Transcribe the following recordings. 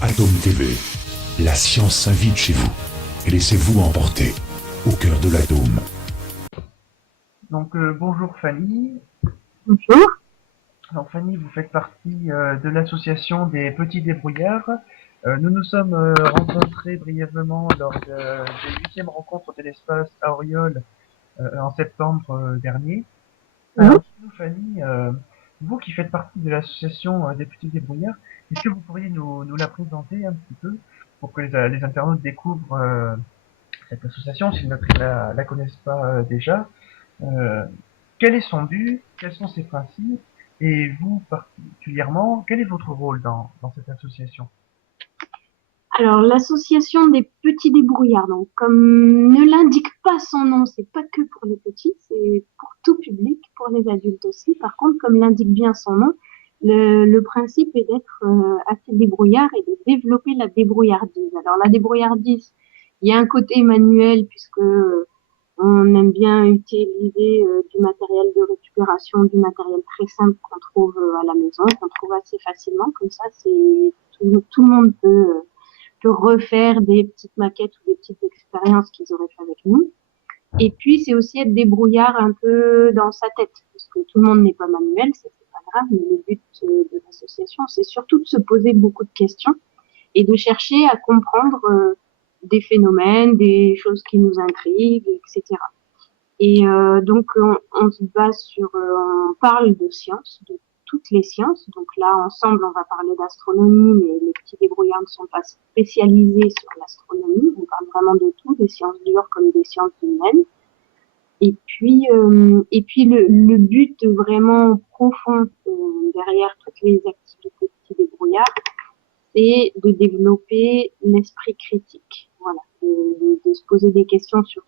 Atome TV, la science s'invite chez vous et laissez-vous emporter au cœur de l'atome. Donc bonjour Fanny. Bonjour. Alors Fanny, vous faites partie de l'association des petits débrouillards. Nous nous sommes rencontrés brièvement lors des 8e rencontres de l'espace à Auriol en septembre dernier. Alors dites-nous Fanny, vous qui faites partie de l'association des petits débrouillards, est-ce que vous pourriez nous la présenter un petit peu pour que les internautes découvrent cette association s'ils ne la connaissent pas déjà? Euh, Quel est son but? Quels sont ses principes? Et vous, particulièrement, quel est votre rôle dans cette association? Alors, l'association des petits débrouillards, donc, comme ne l'indique pas son nom, c'est pas que pour les petits, c'est pour tout public, pour les adultes aussi. Par contre, comme l'indique bien son nom, le principe est d'être assez débrouillard et de développer la débrouillardise. Alors, la débrouillardise, il y a un côté manuel puisque on aime bien utiliser du matériel de récupération, du matériel très simple qu'on trouve à la maison, qu'on trouve assez facilement. Comme ça, c'est tout le monde peut refaire des petites maquettes ou des petites expériences qu'ils auraient fait avec nous. Et puis, c'est aussi être débrouillard un peu dans sa tête, parce que tout le monde n'est pas manuel, ça c'est pas grave, mais le but de l'association, c'est surtout de se poser beaucoup de questions et de chercher à comprendre des phénomènes, des choses qui nous intriguent, etc. Et donc on se base sur, on parle de sciences, de toutes les sciences. Donc là, ensemble, on va parler d'astronomie, mais les petits débrouillards ne sont pas spécialisés sur l'astronomie. On parle vraiment de tout, des sciences dures comme des sciences humaines. Et puis le but vraiment profond derrière toutes les activités petits débrouillards, c'est de développer l'esprit critique. Voilà, de se poser des questions sur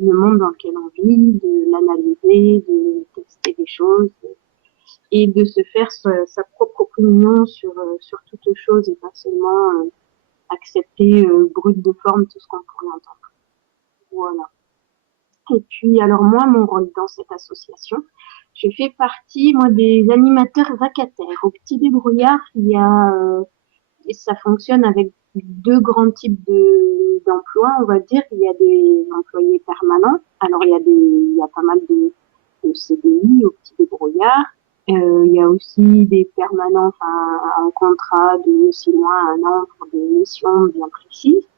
le monde dans lequel on vit, de l'analyser, de tester des choses et de se faire sa propre opinion sur toute chose et pas seulement accepter brut de forme tout ce qu'on pourrait entendre. Voilà. Et puis alors moi, mon rôle dans cette association, je fais partie moi des animateurs vacataires. Au Petit Débrouillard, il y a et ça fonctionne avec deux grands types d'emplois, on va dire. Il y a des employés permanents. Alors, il y a pas mal de CDI au Petit Débrouillard. Il y a aussi des permanents, enfin, un contrat de 6 mois, un an pour des missions bien précises.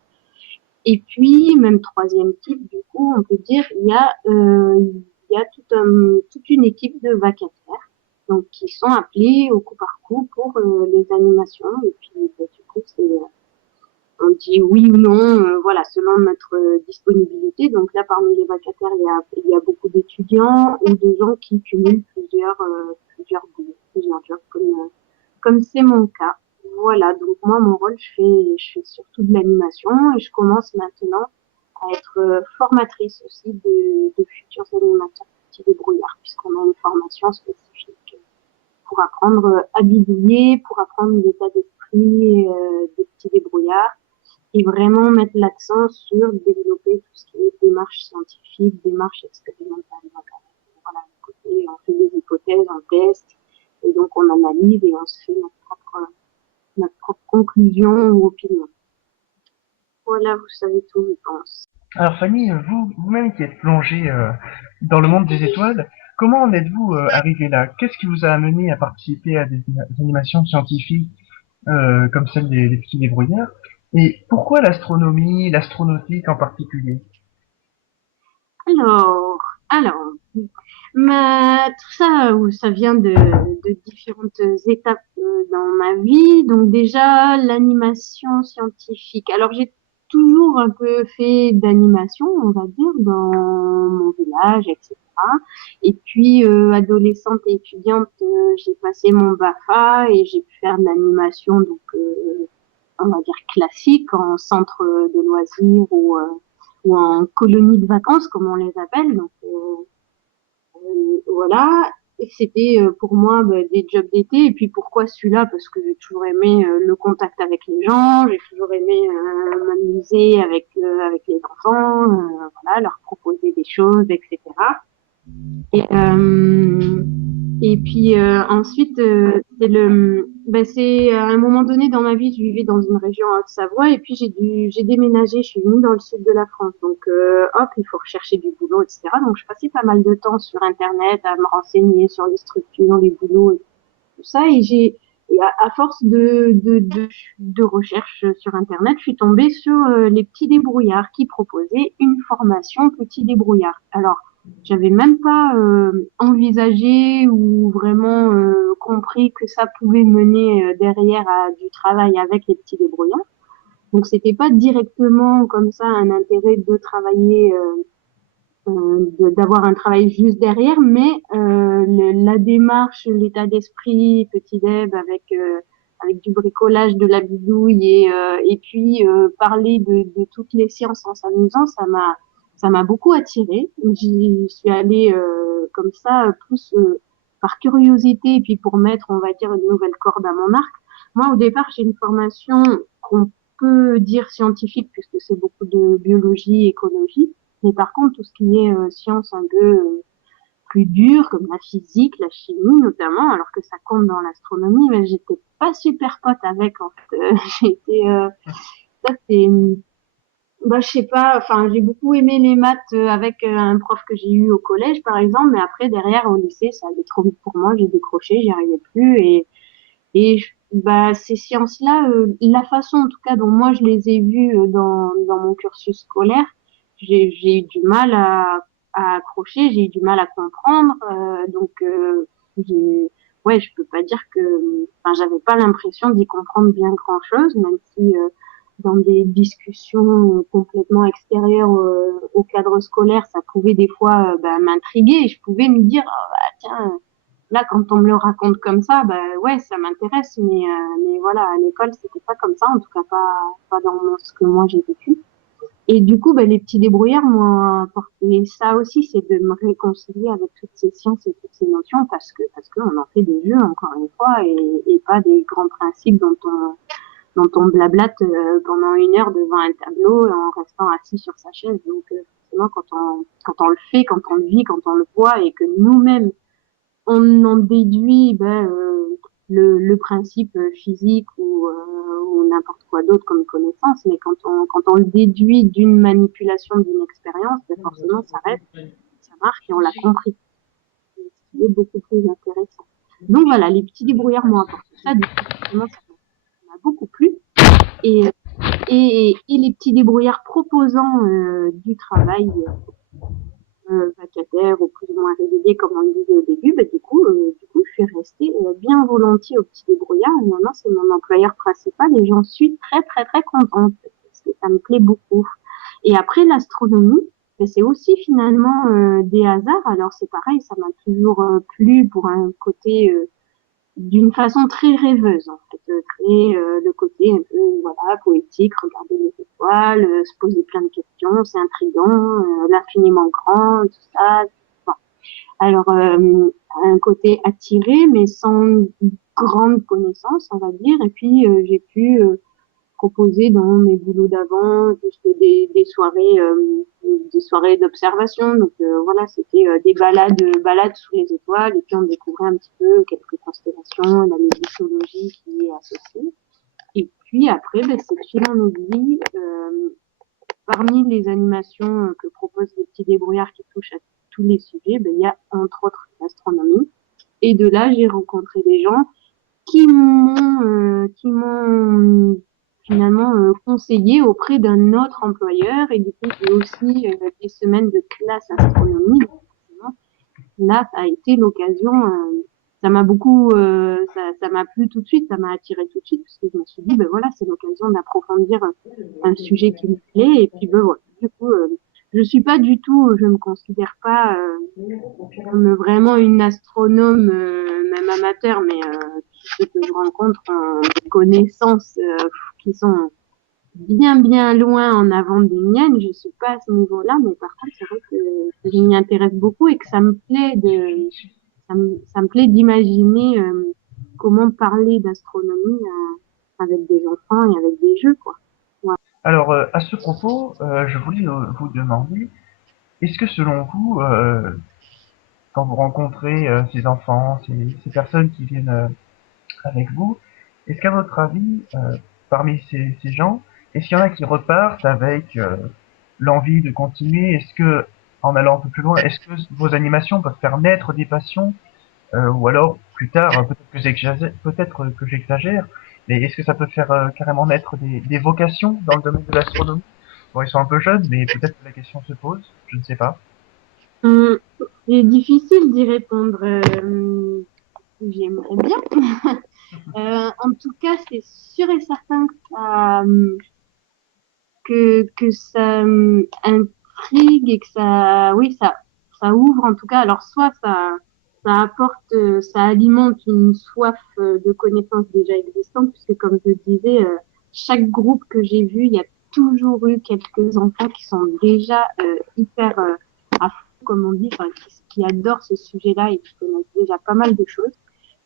Et puis, même troisième type, du coup, on peut dire, il y a toute une équipe de vacataires, donc qui sont appelés au coup par coup pour les animations. Et puis, bah, du coup, on dit oui ou non, voilà, selon notre disponibilité. Donc là, parmi les vacataires, il y a beaucoup d'étudiants ou de gens qui cumulent plusieurs boulots, plusieurs jobs, comme c'est mon cas. Voilà, donc moi, mon rôle, je fais surtout de l'animation et je commence maintenant à être formatrice aussi de futurs animateurs petits débrouillards, puisqu'on a une formation spécifique pour apprendre à bidouiller, pour apprendre l'état d'esprit des petits débrouillards et vraiment mettre l'accent sur développer tout ce qui est démarche scientifique, démarche expérimentale. Donc, voilà, côté, on fait des hypothèses, on teste, et donc on analyse et on se fait notre propre conclusion ou opinion. Voilà, vous savez tout, je pense. Alors Fanny, vous-même qui êtes plongée dans le monde des étoiles, comment en êtes-vous arrivé là? Qu'est-ce qui vous a amené à participer à des animations scientifiques comme celle des petits débrouillards? Et pourquoi l'astronomie, l'astronautique en particulier? Alors, tout ça, ça vient de différentes étapes dans ma vie. Donc déjà, l'animation scientifique. Alors j'ai toujours un peu fait d'animation, on va dire, dans mon village, etc. Et puis, adolescente et étudiante, j'ai passé mon BAFA et j'ai pu faire de l'animation, donc on va dire classique, en centre de loisirs ou en colonie de vacances, comme on les appelle. Donc voilà. Et c'était pour moi des jobs d'été. Et puis pourquoi celui-là? Parce que j'ai toujours aimé le contact avec les gens, j'ai toujours aimé m'amuser avec les enfants, voilà, leur proposer des choses, etc. Et, euh, et puis ensuite, c'est à un moment donné dans ma vie, je vivais dans une région en Haute-Savoie et puis j'ai déménagé, je suis venue dans le sud de la France. Donc hop, il faut rechercher du boulot, etc. Donc je passais pas mal de temps sur Internet à me renseigner sur les structures, les boulots et tout ça. Et à force de recherche sur Internet, je suis tombée sur les petits débrouillards qui proposaient une formation petits débrouillards. Alors j'avais même pas envisagé ou vraiment compris que ça pouvait mener derrière à du travail avec les petits débrouillards. Donc c'était pas directement comme ça un intérêt de travailler, d'avoir un travail juste derrière, mais la démarche, l'état d'esprit, petit déb avec du bricolage, de la bidouille et puis parler de toutes les sciences en s'amusant, ça m'a beaucoup attirée. J'y suis allée comme ça, plus par curiosité et puis pour mettre, on va dire, une nouvelle corde à mon arc. Moi, au départ, j'ai une formation qu'on peut dire scientifique puisque c'est beaucoup de biologie, écologie. Mais par contre, tout ce qui est sciences un peu plus dures, comme la physique, la chimie notamment, alors que ça compte dans l'astronomie, mais j'étais pas super pote avec en fait. J'ai été, ça c'est, bah je sais pas, enfin j'ai beaucoup aimé les maths avec un prof que j'ai eu au collège par exemple, mais après derrière au lycée ça allait trop vite pour moi, j'ai décroché, j'y arrivais plus bah ces sciences-là, la façon en tout cas dont moi je les ai vues dans mon cursus scolaire, j'ai eu du mal à accrocher, j'ai eu du mal à comprendre, donc j'ai ouais je peux pas dire que, enfin j'avais pas l'impression d'y comprendre bien grand-chose, même si dans des discussions complètement extérieures au cadre scolaire, ça pouvait des fois bah, m'intriguer et je pouvais me dire oh, bah, tiens là, quand on me le raconte comme ça, bah ouais, ça m'intéresse, mais voilà, à l'école, c'était pas comme ça, en tout cas pas dans ce que moi j'ai vécu. Et du coup, bah, les petits débrouillards m'ont apporté ça aussi, c'est de me réconcilier avec toutes ces sciences et toutes ces notions, parce que on en fait des jeux encore une fois et pas des grands principes dont on blablate pendant une heure devant un tableau en restant assis sur sa chaise. Donc forcément, quand on le fait, quand on le vit, quand on le voit et que nous-mêmes on en déduit le principe physique ou n'importe quoi d'autre comme connaissance, mais quand on le déduit d'une manipulation d'une expérience, ben forcément ça reste, ça marque et on l'a compris. C'est beaucoup plus intéressant. Donc voilà, les petits débrouillards m'ont apporté ça, du coup, forcément, ça m'a beaucoup plu. Et, et les petits débrouillards proposant du travail vacataire ou plus ou moins régulier, comme on le disait au début, bah, du coup, je suis restée bien volontiers au petit débrouillard. Et maintenant, c'est mon employeur principal et j'en suis très, très, très contente parce que ça me plaît beaucoup. Et après, l'astronomie, bah, c'est aussi finalement des hasards. Alors, c'est pareil, ça m'a toujours plu pour un côté d'une façon très rêveuse en fait, très le côté un peu voilà poétique, regarder les étoiles, se poser plein de questions, c'est intriguant, l'infiniment grand, tout ça. Bon. Alors un côté attiré mais sans grande connaissance on va dire et puis j'ai pu proposer dans mes boulots d'avant juste des soirées d'observation donc voilà c'était des balades sous les étoiles et puis on découvrait un petit peu quelques constellations la nébulosologie qui y est associée et puis après ben, c'est de fil en aiguille parmi les animations que proposent les petits débrouillards qui touchent à tous les sujets ben, il y a entre autres l'astronomie et de là j'ai rencontré des gens qui m'ont finalement conseillé auprès d'un autre employeur et du coup j'ai aussi des semaines de classe astronomie. Donc, forcément, là, ça a été l'occasion. Ça m'a beaucoup, ça m'a plu tout de suite, ça m'a attiré tout de suite parce que je me suis dit ben voilà c'est l'occasion d'approfondir un sujet qui me plaît et puis ben voilà. Du coup, je suis pas du tout, je me considère pas comme vraiment une astronome, même amateur, mais tous ceux que je rencontre ont des connaissances qui sont bien loin en avant des miennes. Je suis pas à ce niveau-là, mais par contre, c'est vrai que je m'y intéresse beaucoup et que ça me plaît d'imaginer comment parler d'astronomie avec des enfants et avec des jeux, quoi. Ouais. Alors, à ce propos, je voulais vous demander, est-ce que selon vous, quand vous rencontrez ces enfants, ces personnes qui viennent avec vous, est-ce qu'à votre avis, parmi ces gens, est-ce qu'il y en a qui repartent avec l'envie de continuer? Est-ce que, en allant un peu plus loin, est-ce que vos animations peuvent faire naître des passions, ou alors plus tard, peut-être que j'exagère, mais est-ce que ça peut faire carrément naître des vocations dans le domaine de l'astronomie? Bon, ils sont un peu jeunes, mais peut-être que la question se pose, je ne sais pas. Hum, c'est difficile d'y répondre. J'aimerais bien. En tout cas, c'est sûr et certain que ça intrigue et que ça, oui, ça ouvre en tout cas. Alors soit ça apporte, ça alimente une soif de connaissances déjà existantes, puisque comme je disais, chaque groupe que j'ai vu, il y a toujours eu quelques enfants qui sont déjà hyper à fond, comme on dit, enfin, qui adorent ce sujet-là et qui connaissent déjà pas mal de choses.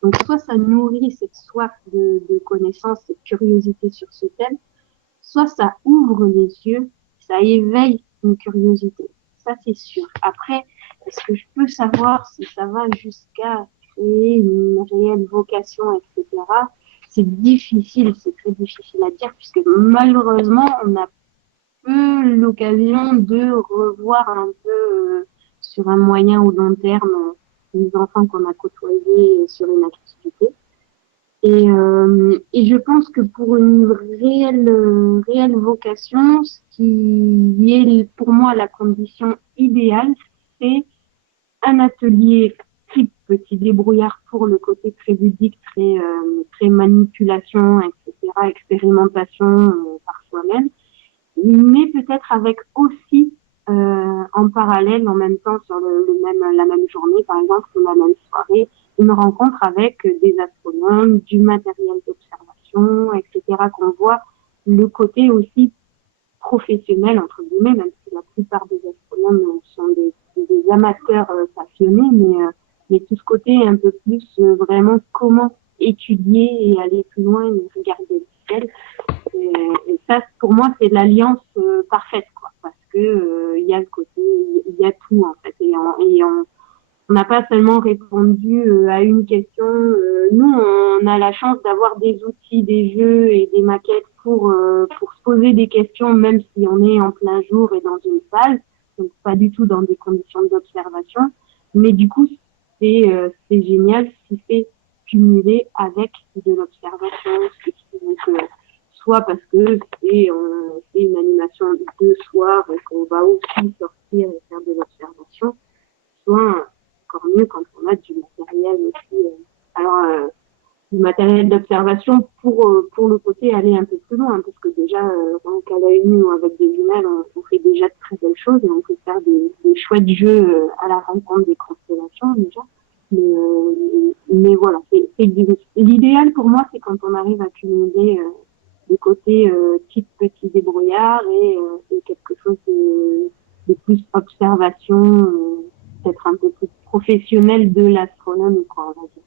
Donc soit ça nourrit cette soif de connaissances, cette curiosité sur ce thème, soit ça ouvre les yeux, ça éveille une curiosité. Ça, c'est sûr. Après, est-ce que je peux savoir si ça va jusqu'à créer une réelle vocation, etc. C'est difficile, c'est très difficile à dire, puisque malheureusement, on a peu l'occasion de revoir un peu sur un moyen ou long terme les enfants qu'on a côtoyés sur une activité. Et je pense que pour une réelle vocation, ce qui est pour moi la condition idéale, c'est un atelier type petit débrouillard pour le côté très ludique, très manipulation, etc., expérimentation par soi-même, mais peut-être avec aussi en parallèle, en même temps, sur la même journée, par exemple, ou la même soirée, une rencontre avec des astronomes, du matériel d'observation, etc., qu'on voit le côté aussi professionnel, entre guillemets, même si la plupart des astronomes sont des amateurs passionnés, mais tout ce côté un peu plus vraiment comment étudier et aller plus loin et regarder le ciel. Et ça, pour moi, c'est l'alliance parfaite, quoi, parce que il y a le côté, il y a tout en fait, on n'a pas seulement répondu à une question. Nous, on a la chance d'avoir des outils, des jeux et des maquettes pour se poser des questions, même si on est en plein jour et dans une salle, donc pas du tout dans des conditions d'observation. Mais du coup, c'est génial si c'est cumulé avec de l'observation, ce qui fait que soit parce que on fait une animation de soir et qu'on va aussi sortir et faire de l'observation, soit encore mieux quand on a du matériel aussi. Du matériel d'observation pour le côté aller un peu plus loin, parce que déjà, qu'à l'œil nu ou avec des jumelles, on fait déjà de très belles choses et on peut faire des chouettes jeux à la rencontre des constellations déjà. Mais voilà, l'idéal pour moi, c'est quand on arrive à cumuler le côté type petit débrouillard et quelque chose de plus observation, peut-être un peu plus professionnel de l'astronomie, quoi, on va dire.